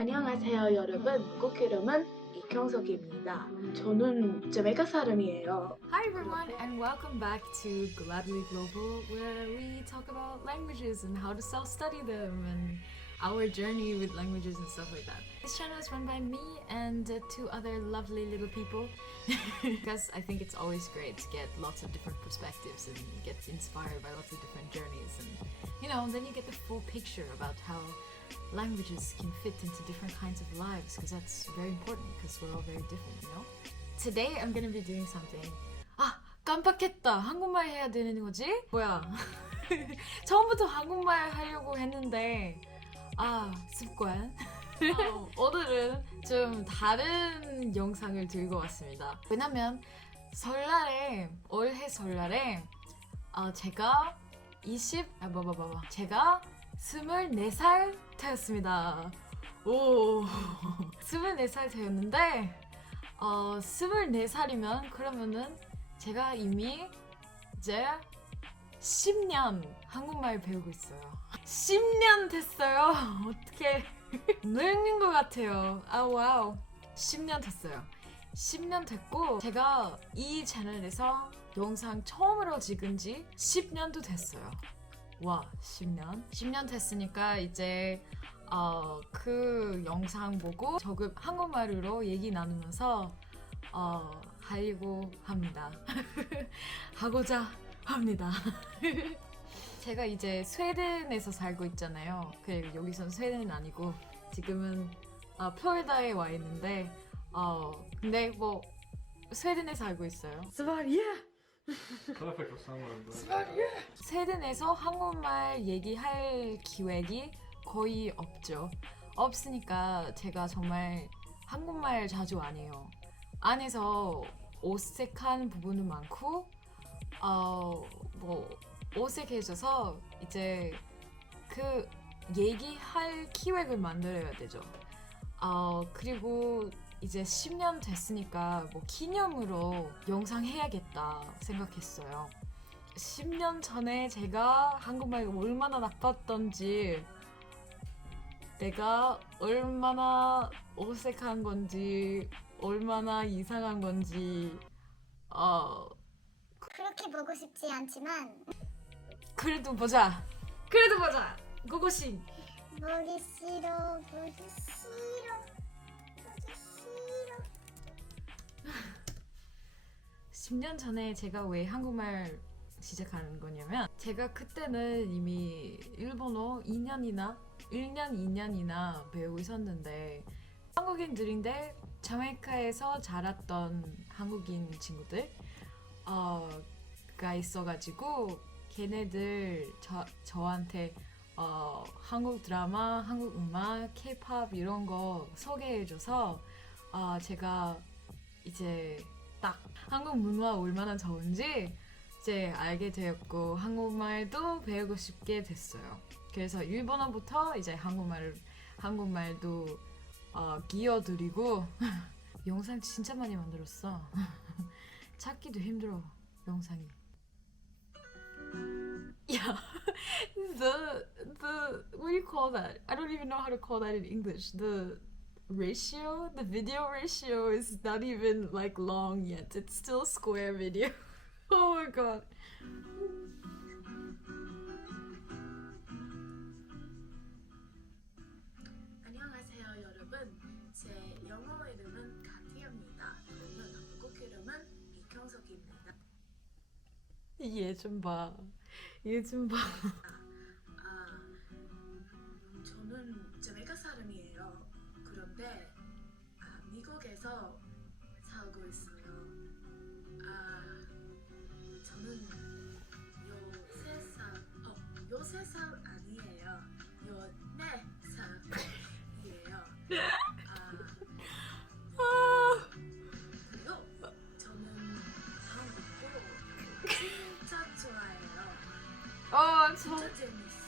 안녕하세요 여러분. 한국 이름은 이경석입니다. 저는 자메이카 사람이에요. Hi everyone and welcome back to Gladly Global, where we talk about languages and how to self-study them and our journey with languages and stuff like that. This channel is run by me and two other lovely little people because I think it's always great to get lots of different perspectives and get inspired by lots of different journeys, and then you get the full picture about how languages can fit into different kinds of lives, because that's very important because we're all very different. Today I'm gonna be doing something. 깜빡했다. 한국말 해야 되는 거지? 뭐야? 처음부터 한국말 하려고 했는데 습관. 오늘은 좀 다른 영상을 들고 왔습니다. 왜냐면 올해 설날에 제가 24살 되었습니다. 오, 24살 되었는데 24살이면 그러면은 제가 이미 이제 10년 한국말 배우고 있어요. 10년 됐어요. 어떻게 늙는 것 같아요. 와우. 10년 됐어요. 10년 됐고, 제가 이 채널에서 영상 처음으로 찍은 지 10년도 됐어요. 와, 10년 됐으니까 이제 그 영상 보고 조금 한국말로 얘기 나누면서 하려고 합니다. 하고자 합니다. 제가 이제 스웨덴에서 살고 있잖아요. 여기선 스웨덴은 아니고 지금은 플로리다에 와 있는데 근데 뭐 스웨덴에 살고 있어요. 스웨덴에서 한국말 얘기할 기회가 거의 없으니까 제가 정말 한국말 자주 안 해요. 안에서 어색한 부분은 많고 어색해져서 이제 그 얘기할 기획을 만들어야 되죠. 그리고 이제 10년 됐으니까 뭐 기념으로 영상 해야겠다 생각했어요. 10년 전에 제가 한국말이 얼마나 나빴던지, 내가 얼마나 어색한 건지, 얼마나 이상한 건지 그렇게 보고 싶지 않지만 그래도 보자. 고고싱. 보기 싫어. 10년 전에 제가 왜 한국말 시작하는 거냐면, 제가 그때는 이미 일본어 1년, 2년이나 배우고 있었는데, 한국인들인데 자메이카에서 자랐던 한국인 친구들 가 있어가지고 걔네들 저한테 한국 드라마, 한국 음악, 케이팝 이런 거 소개해줘서 제가 이제 딱 한국 문화 얼마나 좋은지 이제 알게 되었고, 한국말도 배우고 싶게 됐어요. 그래서 일본어부터 이제 한국말도 끼워드리고 영상 진짜 많이 만들었어. 찾기도 힘들어, 영상이. Yeah, the what do you call that? I don't even know how to call that in English. The video ratio is not even like long yet. It's still square video. Oh my god. 안녕하세요 여러분. 제 영어 이름은 카티입니다. 저는 한국 이름은 이경석입니다. 얘 좀 봐. 저는 자메이카 사람이에요. 그런데 미국에서 살고 있어요. 저는 요 3살 아니에요. 요 4살이에요. 그리고 저는 한국도 진짜 좋아해요. 진짜 재밌어.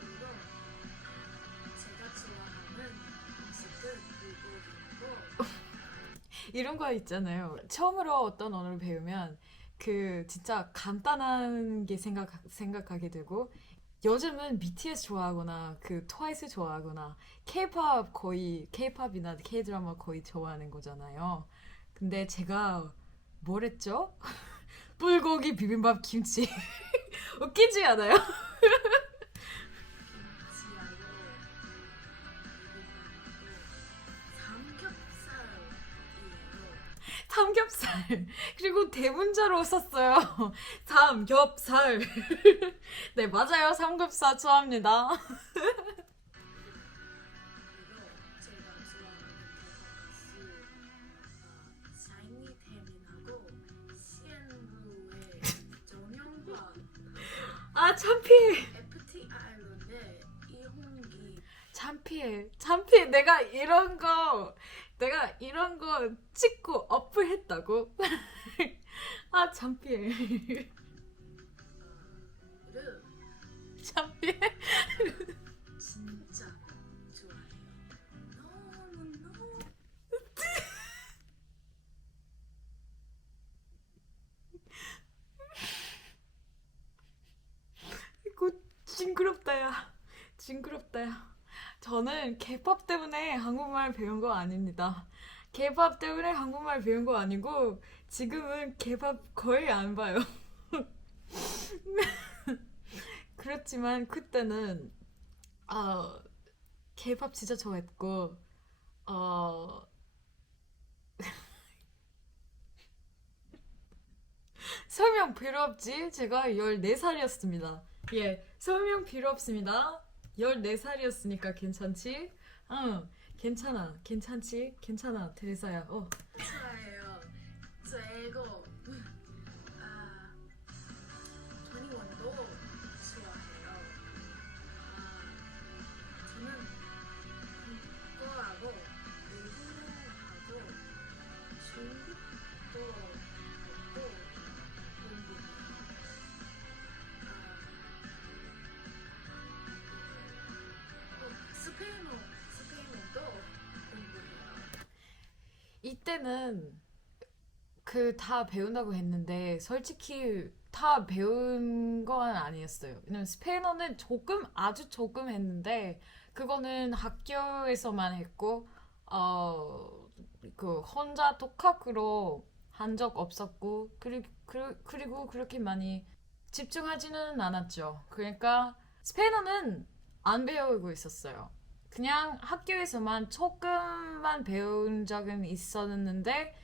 그리고 제가 좋아하는 음식은 불고기고 이런 거 있잖아요. 처음으로 어떤 언어를 배우면 그 진짜 간단한 게 생각하게 되고 요즘은 BTS 좋아하거나 그 트와이스 좋아하거나 K-pop 거의 K-pop이나 K-드라마 거의 좋아하는 거잖아요. 근데 제가 뭘 했죠? 불고기 비빔밥 김치. 웃기지 않아요? 김치하고 비빔밥하고 삼겹살이에요. 삼겹살. 그리고 대문자로 썼어요. 삼겹살. 네, 맞아요. 삼겹살 좋아합니다. 그리고 제가 좋아하는 대박스 샤이니테민하고 CNBLU의 정영화 아, 참피해. FT 아일랜드의 이홍기 참피해. 참피해. 내가 이런 거 찍고 어플했다고? 아, 참피해. 를 참피해. 진짜 좋아해요. 너무너무 이거 징그럽다, 야. 징그럽다, 야. 저는 개팝 때문에 한국말 배운 거 아닙니다. 개팝 때문에 한국말 배운 거 아니고 지금은 개팝 거의 안 봐요. 그렇지만 그때는 개팝 진짜 좋아했고 어 설명 필요 없지? 제가 14살이었습니다. 예, 설명 필요 없습니다. 14살이었으니까 괜찮지? 응, 괜찮아. 괜찮지? 괜찮아. 테레사야. 좋아해요. 최고. 아, 21도 좋아해요. 저는 한국어하고 일본어하고 중국도 하고 공부해요. 스페인어도 공부해요. 이때는 그 다 배운다고 했는데 솔직히 다 배운 건 아니었어요. 왜냐면 스페인어는 조금 아주 조금 했는데 그거는 학교에서만 했고 그 혼자 독학으로 한 적 없었고 그리고 그렇게 많이 집중하지는 않았죠. 그러니까 스페인어는 안 배우고 있었어요. 그냥 학교에서만 조금만 배운 적은 있었는데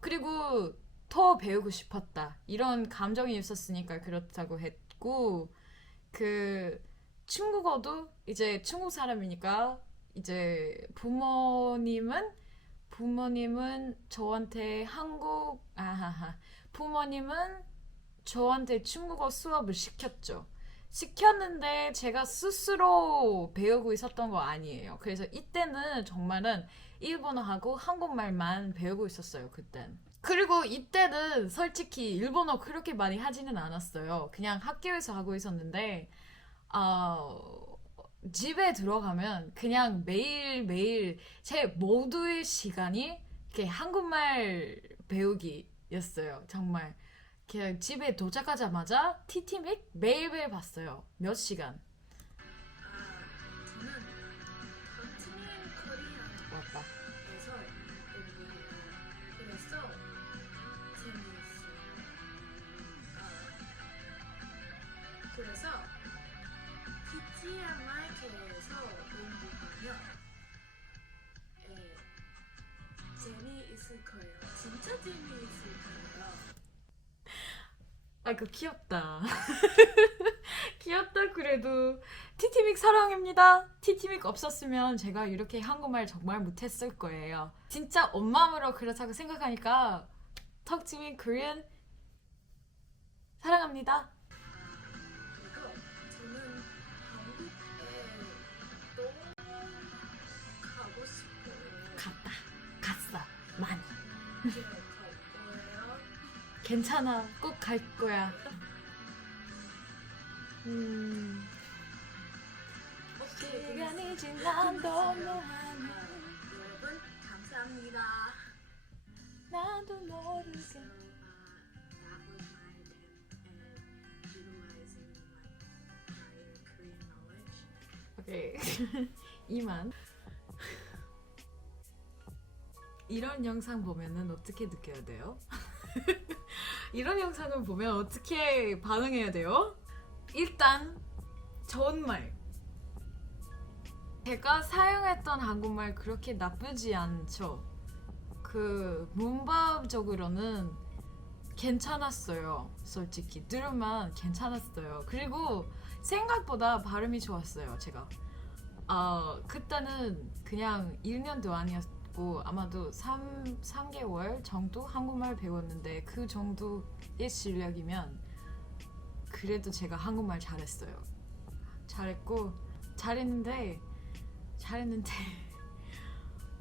그리고 더 배우고 싶었다. 이런 감정이 있었으니까 그렇다고 했고, 그 중국어도 이제 중국 사람이니까 이제 부모님은 저한테 부모님은 저한테 중국어 수업을 시켰죠. 시켰는데 제가 스스로 배우고 있었던 거 아니에요. 그래서 이때는 정말은 일본어하고 한국말만 배우고 있었어요, 그땐. 그리고 이때는 솔직히 일본어 그렇게 많이 하지는 않았어요. 그냥 학교에서 하고 있었는데, 집에 들어가면 그냥 매일매일 제 모두의 시간이 이렇게 한국말 배우기였어요. 정말. 그냥 집에 도착하자마자 티티맥 매일매일 봤어요. 몇 시간. 저는 컨티넨 코리안에서 왔다. 공부해요. 그래서 재미있어요. 그래서 PTR 마이크에서 공부하면 재미있을 거예요. 진짜 재미있을 거예요. 아이고 귀엽다. 귀엽다 그래도. 티티믹 사랑합니다. 티티믹 없었으면 제가 이렇게 한국말 정말 못했을 거예요. 진짜 온 마음으로 그렇다고 생각하니까 턱지민 코리안 사랑합니다. 그리고 저는 한국에 너무 가고 싶어요. 갔어. 많이. 언제 갈 거예요? 괜찮아. 꼭 갈 거야. 시간이 지난도 뭐하니 여러분 감사합니다. 나도 모르게 So that was my attempt at utilizing my prior Korean 오케이. 이만. 이런 영상 보면은 어떻게 느껴야 돼요? 이런 영상을 보면 어떻게 반응해야 돼요? 일단 좋은 말. 제가 사용했던 한국말 그렇게 나쁘지 않죠. 그 문법적으로는 괜찮았어요. 솔직히 들으면 괜찮았어요. 그리고 생각보다 발음이 좋았어요. 제가 그때는 그냥 1년도 아니었고 아마도 3개월 정도 한국말 배웠는데 그 정도의 실력이면 그래도 제가 한국말 잘했어요. 잘했는데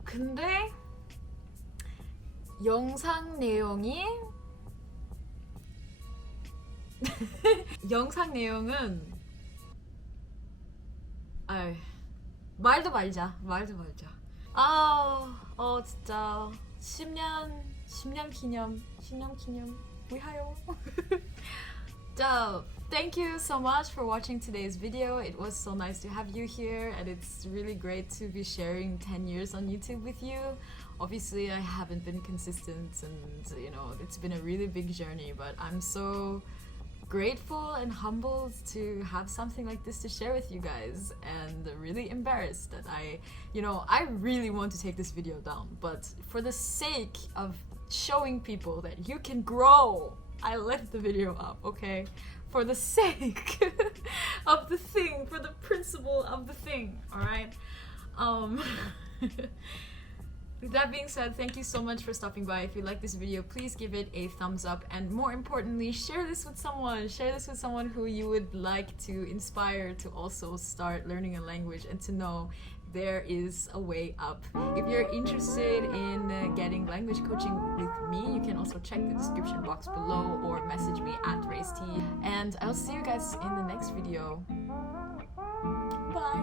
근데 영상 내용이 영상 내용은 말도 말자. 진짜 10년 기념 위하여. So, thank you so much for watching today's video. It was so nice to have you here, and it's really great to be sharing 10 years on YouTube with you. Obviously, I haven't been consistent, and you know, it's been a really big journey, but I'm so grateful and humbled to have something like this to share with you guys, and really embarrassed that I really want to take this video down, but for the sake of showing people that you can grow, I left the video up, okay? For the sake of the thing, for the principle of the thing, alright? With that being said, thank you so much for stopping by. If you like this video, please give it a thumbs up, and more importantly, share this with someone who you would like to inspire to also start learning a language and to know there is a way up. If you're interested in getting language coaching with me, you can also check the description box below or message me at RaceT. And I'll see you guys in the next video. Bye!